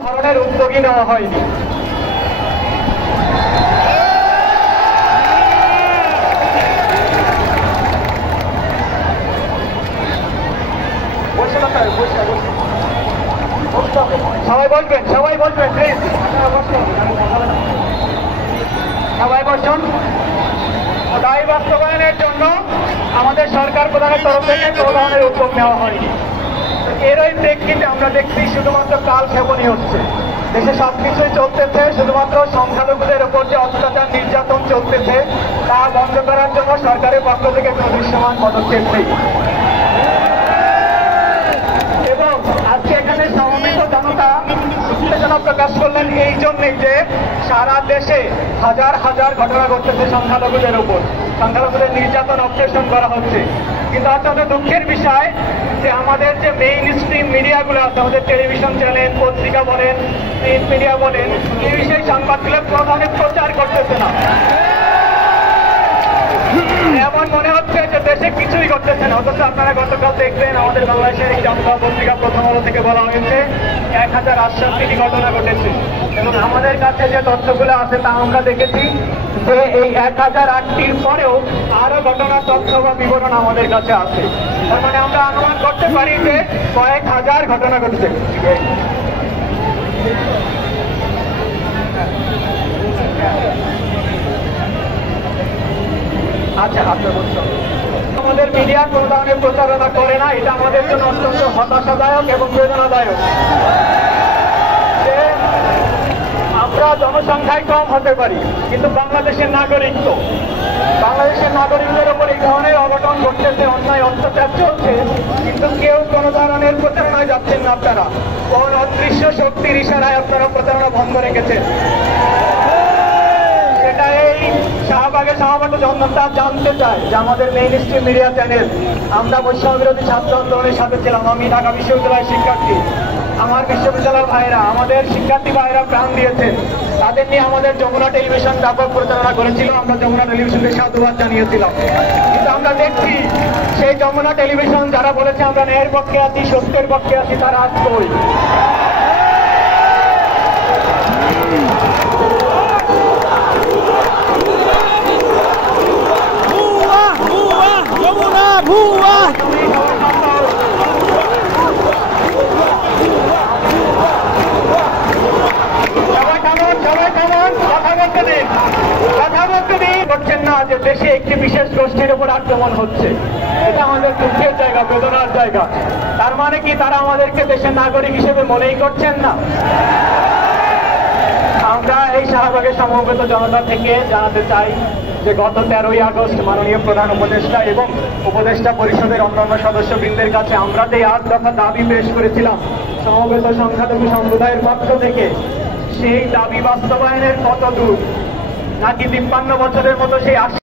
ধরনের উদ্যোগই নেওয়া হয়নি। সবাই বলবেন প্লিজ, সবাই বসুন। দাবি বাস্তবায়নের জন্য আমাদের সরকার প্রধানের তরফ থেকে কোনো ধরনের উদ্যোগ নেওয়া হয়নি। এরই প্রেক্ষিতে আমরা দেখছি শুধুমাত্র কাল ক্ষেপণী হচ্ছে, দেশে সবকিছুই চলতেছে, শুধুমাত্র সংখ্যালঘুদের উপর যে অত্যাচার নির্যাতন চলতেছে তা বন্ধ করার জন্য সরকারের পক্ষ থেকে কোনো দৃশ্যমান পদক্ষেপ নেই। এবং আজকে এখানে সমবেত জনতা উত্তেজনা প্রকাশ করলেন এই জন্যই যে সারা দেশে হাজার হাজার ঘটনা ঘটতেছে সংখ্যালঘুদের উপর, সংখ্যালঘুদের নির্যাতন অপারেশন করা হচ্ছে। কিন্তু অত্যন্ত দুঃখের বিষয় যে আমাদের যে মেইন স্ট্রিম মিডিয়াগুলো আছে, আমাদের টেলিভিশন চ্যানেল, পত্রিকা বলেন, প্রিন্ট মিডিয়া বলেন, এই বিষয়ে সংবাদগুলো কোনো ধরনের প্রচার করতেছে না। এমন মনে হচ্ছে যে দেশে কিছুই করতেছে না, অথচ আপনারা গতকাল দেখবেন আমাদের বাংলাদেশের এই জনতা পত্রিকা প্রথম আলো থেকে বলা হয়েছে 1068টি ঘটনা ঘটেছে। এবং আমাদের কাছে যে তথ্যগুলো আছে তা আমরা দেখেছি যে এই 1008টির পরেও আরো ঘটনার তথ্য বা বিবরণ আমাদের কাছে আছে। তার মানে আমরা অনুমান করতে পারি যে কয়েক হাজার ঘটনা ঘটেছে। আচ্ছা, আমাদের মিডিয়া কোনো ধরনের প্রচারণা করে না, এটা আমাদের জন্য অত্যন্ত হতাশাদায়ক এবং বেদনাদায়ক। যে আমরা জনসংখ্যায় কম হতে পারি, কিন্তু বাংলাদেশের নাগরিকদের উপর এই ধরনের অঘটন ঘটতেছে, অন্যায় অত্যাচার চলছে, কিন্তু কেউ কোনো ধরনের প্রচারণায় যাচ্ছেন না। আপনারা কোন অদৃশ্য শক্তির ইশারায় আপনারা প্রচারণা বন্ধ রেখেছেন, সেটা এই শাহবাগের সমাবেত জনতা জানতে চায়। যে আমাদের মেইন স্ট্রিম মিডিয়া চ্যানেল, আমরা বৈষম্য বিরোধী ছাত্র আন্দোলনের সাথে ছিলাম, আমি ঢাকা বিশ্ববিদ্যালয়ের শিক্ষার্থী, আমার বিশ্ববিদ্যালয়ের ভাইরা, আমাদের শিক্ষার্থী ভাইরা প্রাণ দিয়েছেন, তাদের নিয়ে আমাদের যমুনা টেলিভিশন ব্যাপক প্রচারণা করেছিল, আমরা যমুনা টেলিভিশনকে সাধুবাদ জানিয়েছিলাম। কিন্তু আমরা দেখছি সেই যমুনা টেলিভিশন যারা বলেছে আমরা ন্যায়ের পক্ষে আছি, সত্যের পক্ষে আছি, তারা আজ কই? করছেন না যে দেশে একটি বিশেষ গোষ্ঠীর উপর আক্রমণ হচ্ছে, এটা আমাদের দুঃখের জায়গা, বেদনার জায়গা। তার মানে কি তারা আমাদেরকে দেশের নাগরিক হিসেবে মনেই করছেন না? আমরা এই শাহবাগের সমবেত জনতা থেকে জানাতে চাই যে গত 13ই আগস্ট মাননীয় প্রধান উপদেষ্টা এবং উপদেষ্টা পরিষদের অন্যান্য সদস্যবৃন্দের কাছে আমরা যে 8 দফা দাবি পেশ করেছিলাম সমবেত সংখ্যালঘু সম্প্রদায়ের পক্ষ থেকে, সেই দাবি বাস্তবায়নের কত দূর? নাকি 53 বছরের মতো সেই